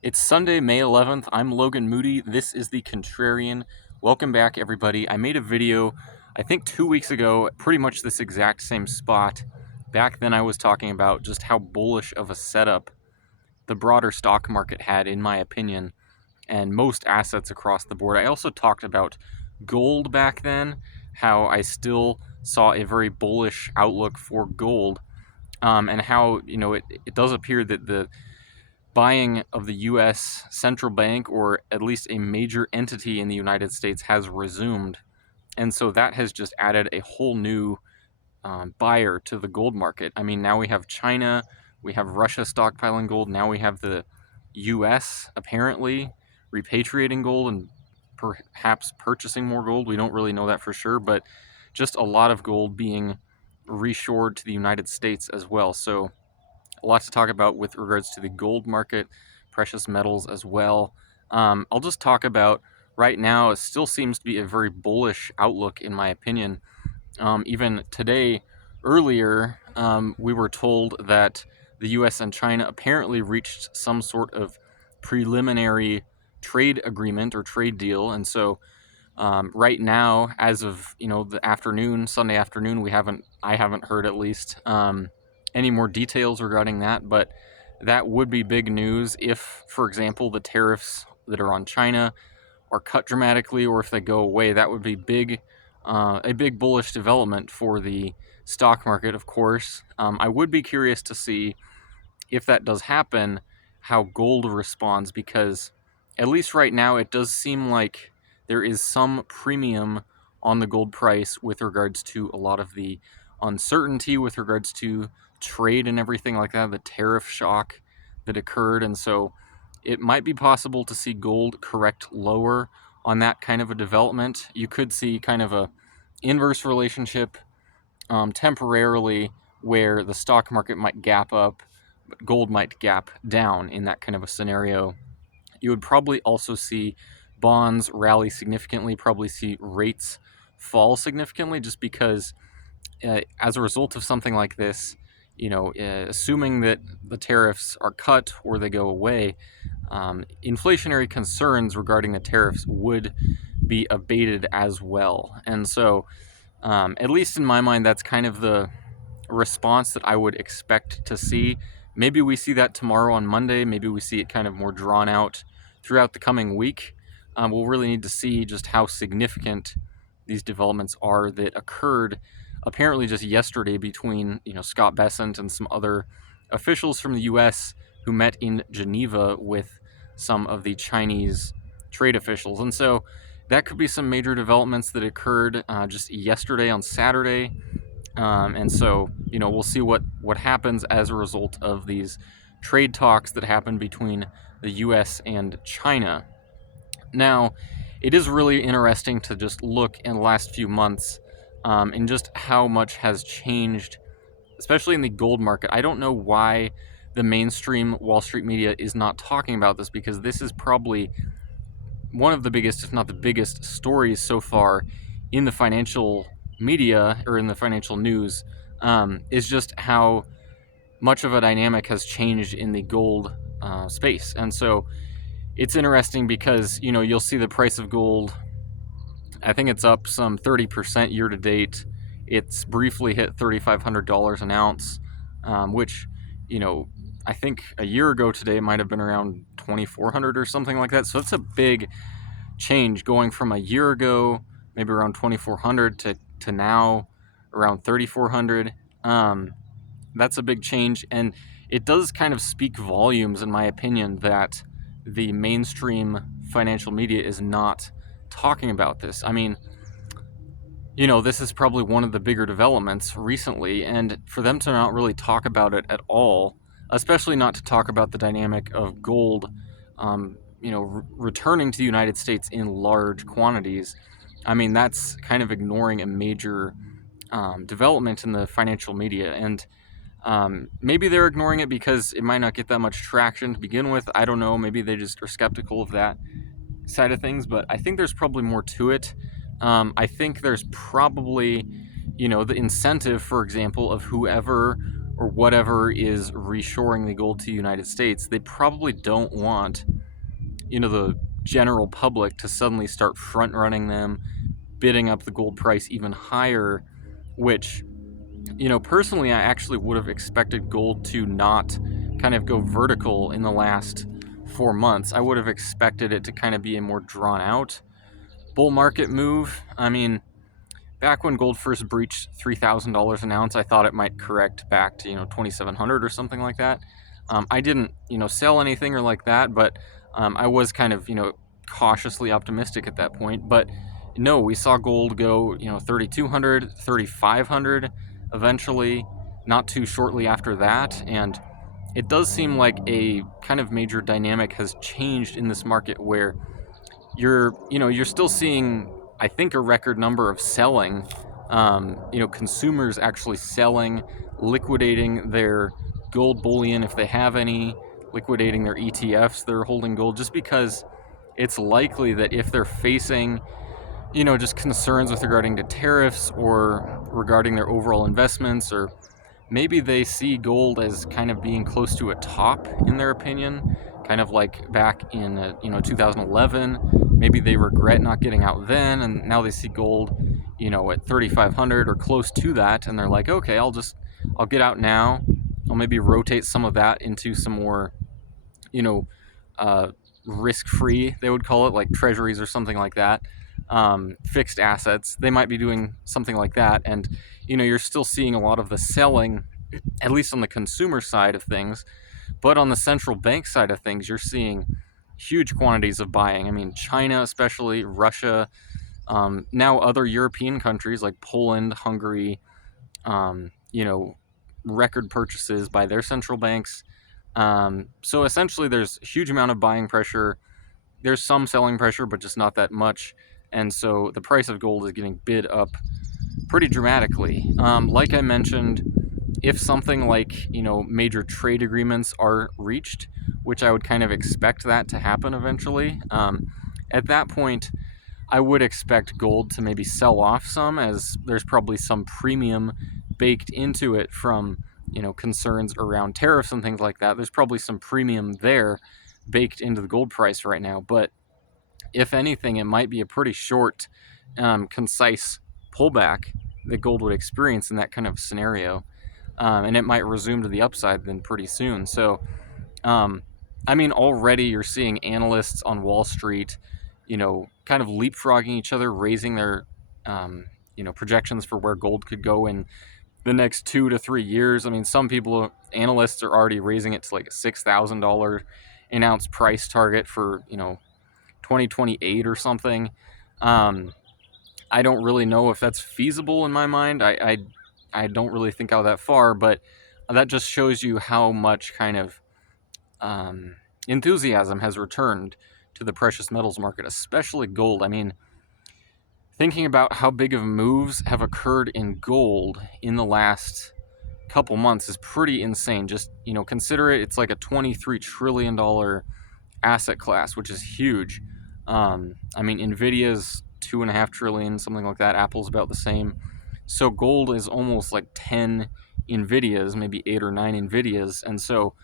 It's Sunday, May 11th. I'm Logan Moody. This is The Contrarian. Welcome back, everybody. I made a video, I think 2 weeks ago, pretty much this exact same spot. Back then I was talking about just how bullish of a setup the broader stock market had, in my opinion, and most assets across the board. I also talked about gold back then, how I still saw a very bullish outlook for gold, and how, it does appear that the buying of the U.S. central bank, or at least a major entity in the United States, has resumed. And so that has just added a whole new buyer to the gold market. I mean, now we have China, we have Russia stockpiling gold, now we have the U.S. apparently repatriating gold and perhaps purchasing more gold. We don't really know that for sure, but just a lot of gold being reshored to the United States as well. So a lot to talk about with regards to the gold market, precious metals as well. I'll just talk about right now, it still seems to be a very bullish outlook, in my opinion. Even today, earlier, we were told that the US and China apparently reached some sort of preliminary trade agreement or trade deal. And so right now, as of the afternoon, Sunday afternoon, I haven't heard, at least, any more details regarding that. But that would be big news if, for example, the tariffs that are on China are cut dramatically, or if they go away. That would be a big bullish development for the stock market, of course. I would be curious to see, if that does happen, how gold responds, because at least right now it does seem like there is some premium on the gold price with regards to a lot of the uncertainty with regards to trade and everything like that, the tariff shock that occurred. And so it might be possible to see gold correct lower on that kind of a development. You could see kind of a inverse relationship temporarily, where the stock market might gap up, but gold might gap down in that kind of a scenario. You would probably also see bonds rally significantly, probably see rates fall significantly, just because as a result of something like this, assuming that the tariffs are cut or they go away, inflationary concerns regarding the tariffs would be abated as well. And so, at least in my mind, that's kind of the response that I would expect to see. Maybe we see that tomorrow on Monday. Maybe we see it kind of more drawn out throughout the coming week. We'll really need to see just how significant these developments are that occurred apparently just yesterday between Scott Bessent and some other officials from the U.S. who met in Geneva with some of the Chinese trade officials. And so that could be some major developments that occurred just yesterday on Saturday. And so, we'll see what happens as a result of these trade talks that happen between the U.S. and China. Now, it is really interesting to just look in the last few months and just how much has changed, especially in the gold market. I don't know why the mainstream Wall Street media is not talking about this, because this is probably one of the biggest, if not the biggest, stories so far in the financial media, or in the financial news, is just how much of a dynamic has changed in the gold space. And so it's interesting because, you'll see the price of gold, I think it's up some 30% year to date. It's briefly hit $3,500 an ounce, which, I think a year ago today it might have been around 2,400 or something like that. So it's a big change, going from a year ago, maybe around 2,400, to now around 3,400. That's a big change, and it does kind of speak volumes, in my opinion, that the mainstream financial media is not talking about this. I mean, this is probably one of the bigger developments recently, and for them to not really talk about it at all, especially not to talk about the dynamic of gold, returning to the United States in large quantities, I mean, that's kind of ignoring a major development in the financial media. And maybe they're ignoring it because it might not get that much traction to begin with. I don't know. Maybe they just are skeptical of that side of things, but I think there's probably more to it. I think there's probably, the incentive, for example, of whoever or whatever is reshoring the gold to the United States, they probably don't want, the general public to suddenly start front running them, bidding up the gold price even higher, which, personally, I actually would have expected gold to not kind of go vertical in the last 4 months. I would have expected it to kind of be a more drawn out bull market move. I mean, back when gold first breached $3,000 an ounce, I thought it might correct back to 2,700 or something like that. I didn't sell anything or like that, but I was kind of cautiously optimistic at that point. But no, we saw gold go 3,200, 3,500 eventually, not too shortly after that, and it does seem like a kind of major dynamic has changed in this market where you're still seeing, I think, a record number of selling, consumers actually selling, liquidating their gold bullion if they have any, liquidating their ETFs they're holding gold, just because it's likely that if they're facing, just concerns with regarding to tariffs or regarding their overall investments, or maybe they see gold as kind of being close to a top in their opinion, kind of like back in 2011. Maybe they regret not getting out then, and now they see gold at 3,500 or close to that, and they're like, okay, I'll get out now. I'll maybe rotate some of that into some more you know risk-free, they would call it, like treasuries or something like that, fixed assets. They might be doing something like that, and you're still seeing a lot of the selling, at least on the consumer side of things. But on the central bank side of things, you're seeing huge quantities of buying. I mean, China, especially, Russia, now other European countries like Poland, Hungary, um, you know, record purchases by their central banks. So essentially, there's a huge amount of buying pressure. There's some selling pressure, but just not that much. And so the price of gold is getting bid up pretty dramatically. Like I mentioned, if something like major trade agreements are reached, which I would kind of expect that to happen eventually, at that point I would expect gold to maybe sell off some, as there's probably some premium baked into it from concerns around tariffs and things like that. There's probably some premium there baked into the gold price right now. But if anything, it might be a pretty short, concise pullback that gold would experience in that kind of scenario, and it might resume to the upside then pretty soon. So, I mean, already you're seeing analysts on Wall Street, kind of leapfrogging each other, raising their, projections for where gold could go in the next 2 to 3 years. I mean, some people, analysts, are already raising it to like a $6,000 an ounce price target for 2028 or something. I don't really know if that's feasible in my mind. I don't really think out that far, but that just shows you how much kind of enthusiasm has returned to the precious metals market, especially gold. I mean, thinking about how big of moves have occurred in gold in the last couple months is pretty insane. Just, consider it, it's like a $23 trillion asset class, which is huge. I mean, Nvidia's 2.5 trillion, something like that. Apple's about the same. So gold is almost like 10 Nvidias, maybe 8 or 9 Nvidias. And so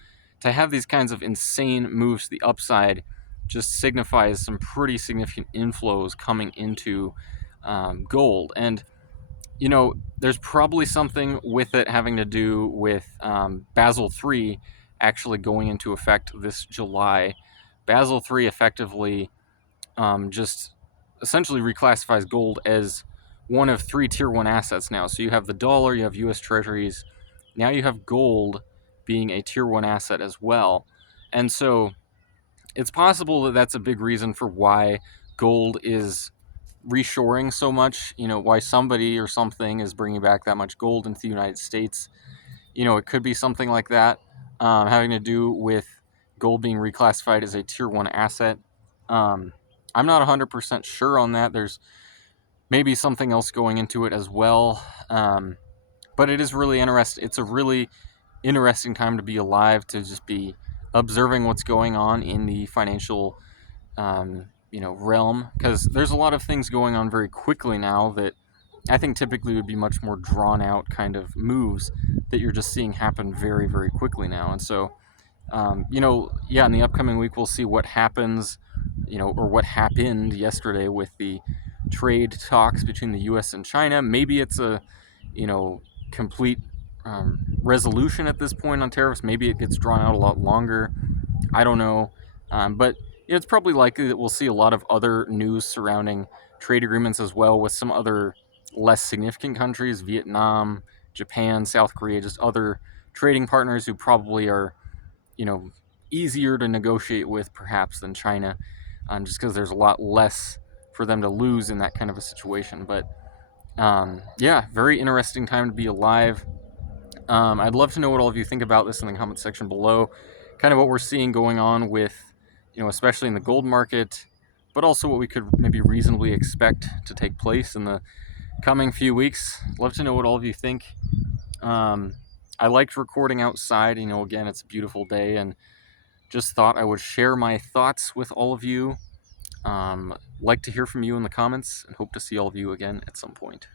to have these kinds of insane moves to the upside just signifies some pretty significant inflows coming into gold. And there's probably something with it having to do with Basel III actually going into effect this July. Basel III effectively just essentially reclassifies gold as one of 3 tier 1 assets now. So you have the dollar, you have US treasuries, now you have gold being a tier 1 asset as well. And so it's possible that that's a big reason for why gold is reshoring so much, why somebody or something is bringing back that much gold into the United States. It could be something like that, having to do with gold being reclassified as a tier 1 asset. I'm not 100% sure on that. There's maybe something else going into it as well. But it is really interesting. It's a really interesting time to be alive, to just be observing what's going on in the financial realm, because there's a lot of things going on very quickly now that I think typically would be much more drawn out kind of moves that you're just seeing happen very, very quickly now. And so, yeah, in the upcoming week, we'll see what happens, or what happened yesterday with the trade talks between the U.S. and China. Maybe it's a, complete resolution at this point on tariffs. Maybe it gets drawn out a lot longer. I don't know. But it's probably likely that we'll see a lot of other news surrounding trade agreements as well with some other less significant countries, Vietnam, Japan, South Korea, just other trading partners who probably are, you know, easier to negotiate with perhaps than China, just because there's a lot less for them to lose in that kind of a situation. But yeah, very interesting time to be alive. I'd love to know what all of you think about this in the comment section below. Kind of what we're seeing going on with, especially in the gold market, but also what we could maybe reasonably expect to take place in the coming few weeks. Love to know what all of you think. I liked recording outside. Again, it's a beautiful day, and just thought I would share my thoughts with all of you. Like to hear from you in the comments, and hope to see all of you again at some point.